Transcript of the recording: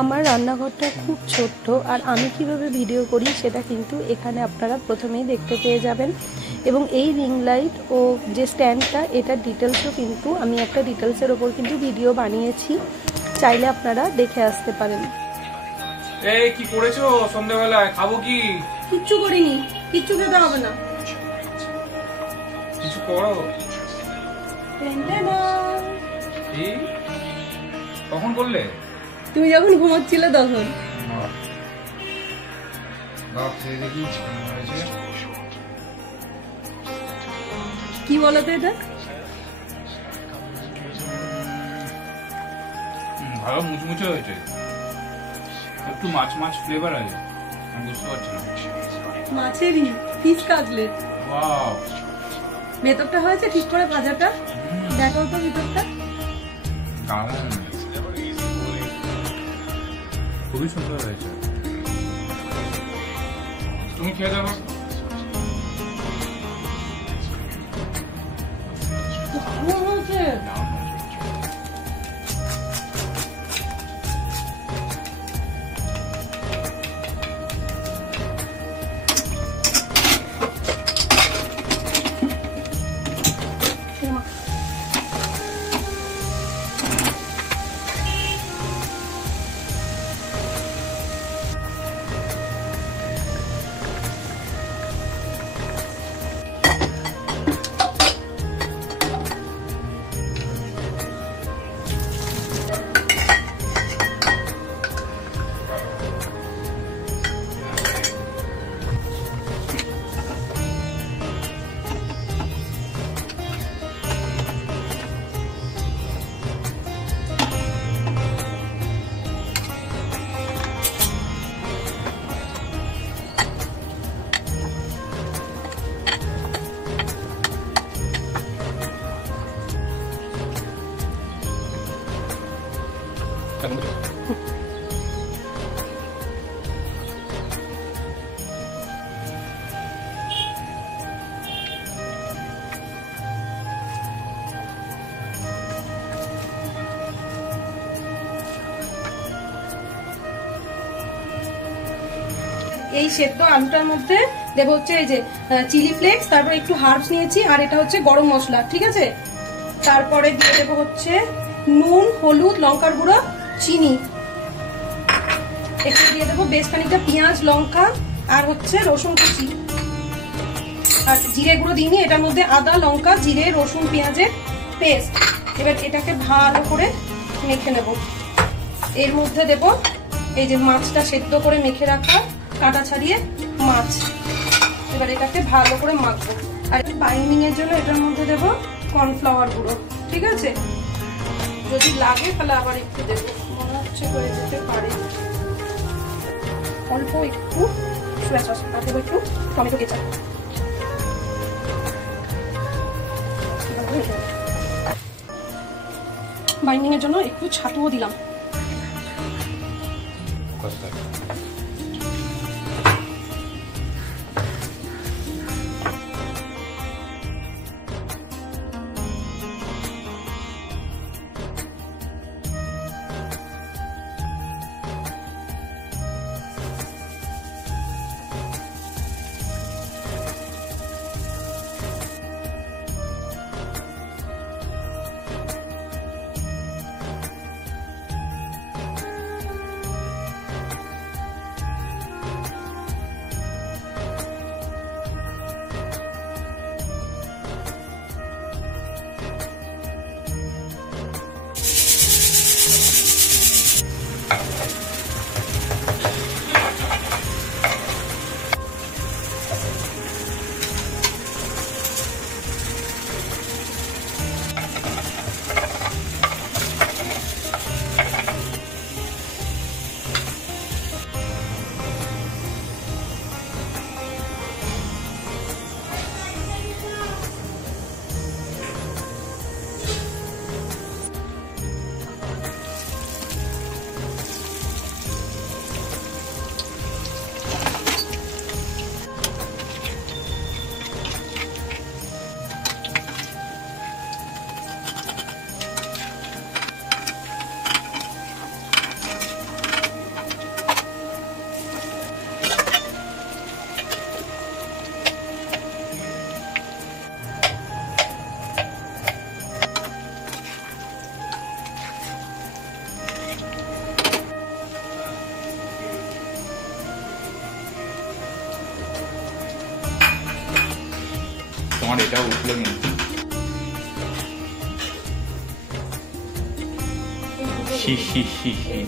আমার রান্নাঘরটা খুব ছোট্ট, আর আমি কিভাবে ভিডিও করি সেটা কিন্তু এখানে আপনারা প্রথমেই দেখতে পেয়ে যাবেন। এবং এই রিং লাইট ও যে স্ট্যান্ডটা, এটার ডিটেলসও কিন্তু আমি একটা ডিটেলসের ওপর কিন্তু ভিডিও বানিয়েছি, চাইলে আপনারা দেখে আসতে পারেন। এই কি করেছো সন্ধ্যাবেলায়? খাবো কি? কিচ্ছু করিনি, কিচ্ছু খেতে হবে না। কিছু করো। এই কখন করলে? তুমি যখন ঘুমাচ্ছিলে তখন। কি বলতো এটা? ভালো মুচমুচে হয়েছে, একটু মাছ মাছ ফ্লেভার আছে, আমি বুঝতে পারছি না। মাছেরই ফিশ কাটলেট। ওয়াও, ভেতরটা হয়েছে ঠিক করে ভাজাটা, দেখো তো ভিতরটা। খুবই সুন্দর হয়েছে, তুমি খেয়ে দেখো। ভালো হয়েছে। এই সেদ্ধ আলুটার মধ্যে দেবো হচ্ছে এই যে চিলি ফ্লেক্স, তারপর একটু হার্বস নিয়েছি, আর এটা হচ্ছে গরম মশলা, ঠিক আছে। তারপরে দিয়ে দেবো হচ্ছে নুন, হলুদ, লঙ্কার গুঁড়ো, চিনি, একটু দিয়ে দেবো বেশ খানিকটা পেঁয়াজ, লঙ্কা আর হচ্ছে রসুন কুচি, আর জিরে গুঁড়ো দিইনি, এটার মধ্যে আদা, লঙ্কা, জিরে, রসুন, পেঁয়াজের পেস্ট। এবার এটাকে ভালো করে মেখে নেব। এর মধ্যে দেব এই যে মাছটা সেদ্ধ করে মেখে রাখা, কাঁটা ছাড়িয়ে মাছ। এবার এটাকে ভালো করে মাখবো। আর বাইন্ডিং এর জন্য এটার মধ্যে দেব কর্নফ্লাওয়ার গুঁড়ো, ঠিক আছে। যদি লাগে তাহলে আবার একটু দেবো, মনে হচ্ছে হয়ে যেতে পারে। অল্প একটু সোয়া সস আর দেবো একটু টমেটো কেচাপ। বাইন্ডিং এর জন্য একটু ছাতুও দিলাম। আমার এটাও উঠলো কিন্তু হি হি হি হি